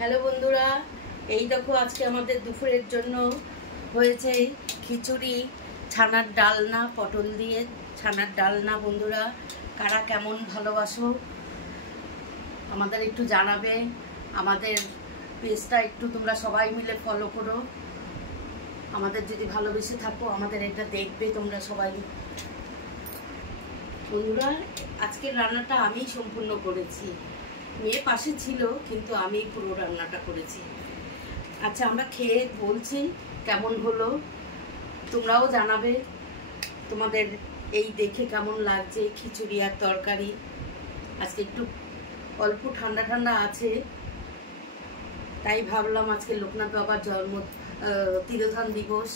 Hello বন্ধুরা, এই দেখো আজকে আমাদের দুপুরের জন্য হয়েছে খিচুড়ি, ছানার ডালনা, পটল দিয়ে ছানার ডালনা। বন্ধুরা, কারা কেমন ভালোবাসো আমাদের একটু জানাবে। আমাদের পেজটা একটু তোমরা সবাই মিলে ফলো করো। আমাদের যদি ভালোবেসে থাকো আমাদের এটা দেখবে তোমরা সবাই। বন্ধুরা, আজকের রান্নাটা আমি সম্পূর্ণ করেছি, মেয়ে পাশে ছিল কিন্তু আমি পুরো রান্নাটা করেছি। আচ্ছা, আমরা খেয়ে বলছি কেমন হলো, তোমরাও জানাবে তোমাদের এই দেখে কেমন লাগছে খিচুড়ি আর তরকারি। আজকে একটু অল্প ঠান্ডা ঠান্ডা আছে, তাই ভাবলাম আজকে লোকনাথ বাবার জন্ম তিরোধান দিবস,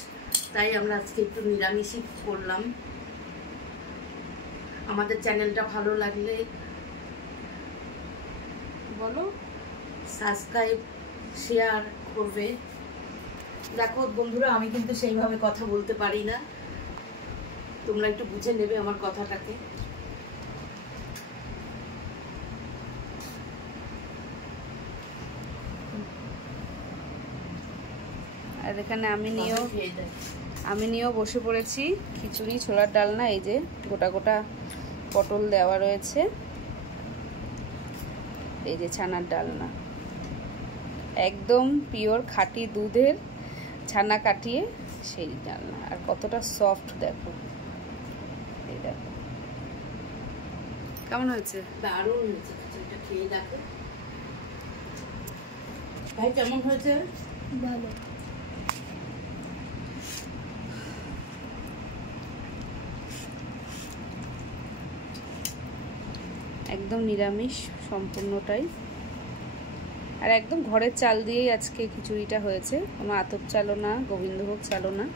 তাই আমরা আজকে একটু নিরামিষই করলাম। আমাদের চ্যানেলটা ভালো লাগলে বলো, সাবস্ক্রাইব শেয়ার করবে। দেখো বন্ধুরা, আমি কিন্তু সেইভাবে কথা বলতে পারি না, তোমরা একটু বুঝে নেবে আমার কথাটাকে। আর এখানে আমি নিয়েও বসে পড়েছি খিচুড়ি, ছোলার ডালনা। এই যে গোটা গোটা পটল দেওয়া রয়েছে, এই যে ছানার ডালনা, একদম পিওর খাঁটি দুধের ছানা কাটিয়ে সেই ডালনা। আর কতটা সফট দেখো, এই দেখো কেমন হয়েছে। দারুণ হয়েছে, খিচুড়িটা খেয়ে দেখো ভাই কেমন হয়েছে। ভালো। একদম নিরামিষ সম্পূর্ণটাই, আর একদম ঘরের চাল দিয়েই আজকে খিচুড়িটা হয়েছে, কোনো আতপ চালও না, গোবিন্দভোগ চালও না।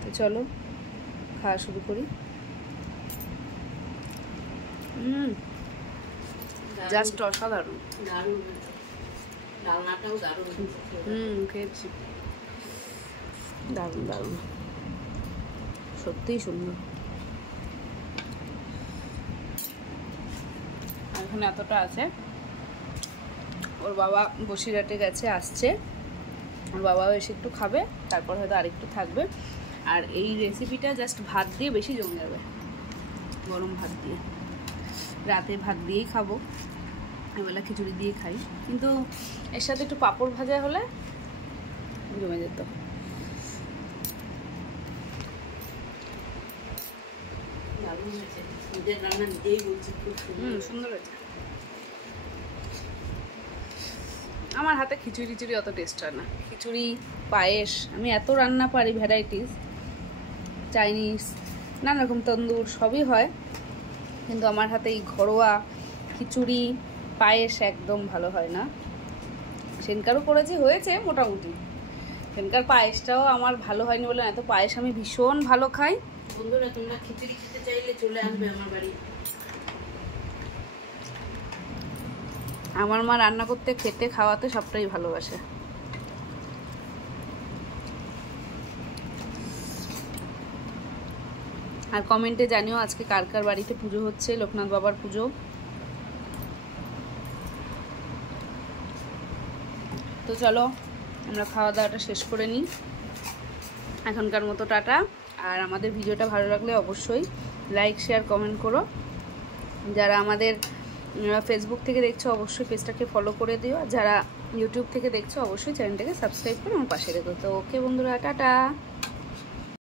তো চলো খাওয়া শুরু করি। জাস্ট অসাধারণ। দারুণ, ডালনাটাও দারুণ। খেয়েছি, দারুণ দারুণ, সত্যিই সুন্দর। এখানে এতটা আছে, ওর বাবা বসিরহাটে গেছে, আসছে, ওর বাবাও এসে একটু খাবে, তারপর হয়তো আরেকটু থাকবে। আর এই রেসিপিটা জাস্ট ভাত দিয়ে বেশি জমে যাবে, গরম ভাত দিয়ে। রাতে ভাত দিয়েই খাবো, এবেলা খিচুড়ি দিয়ে খাই, কিন্তু এর সাথে একটু পাঁপড় ভাজা হলে জমে যেত। সুন্দর হয়েছে। আমার হাতে খিচুড়ি অত টেস্ট হয় না। খিচুড়ি, পায়েস, আমি এত রান্না পারি, ভ্যারাইটিস, চাইনিজ, নানা রকম তন্দুর সবই হয়, কিন্তু আমার হাতে এই ঘরোয়া খিচুড়ি পায়েস একদম ভালো হয় না। সেনকারও করেছি, হয়েছে মোটামুটি। সেনকার পায়েসটাও আমার ভালো হয়নি বলে, এত পায়েস আমি ভীষণ ভালো খাই। বন্ধুরা, তোমরা খিচুড়ি খেতে চাইলে চলে আসবে আমার বাড়ি। আমার মা রান্না করতে, খেতে, খাওয়াতে সবটাই ভালোবাসে। আর কমেন্টে জানিও আজকে কার কার বাড়িতে পুজো হচ্ছে, লোকনাথ বাবার পুজো। তো চলো আমরা খাওয়া দাওয়াটা শেষ করে নিই এখনকার মতো। টাটা। আর আমাদের ভিডিওটা ভালো লাগলে অবশ্যই লাইক, শেয়ার, কমেন্ট করো। যারা আমাদের ফেসবুক থেকে দেখছো অবশ্যই পেজটাকে ফলো করে দিও, আর যারা ইউটিউব থেকে দেখছো অবশ্যই চ্যানেলটাকে সাবস্ক্রাইব করে আমার পাশে রেখো। তো ওকে বন্ধুরা, টাটা।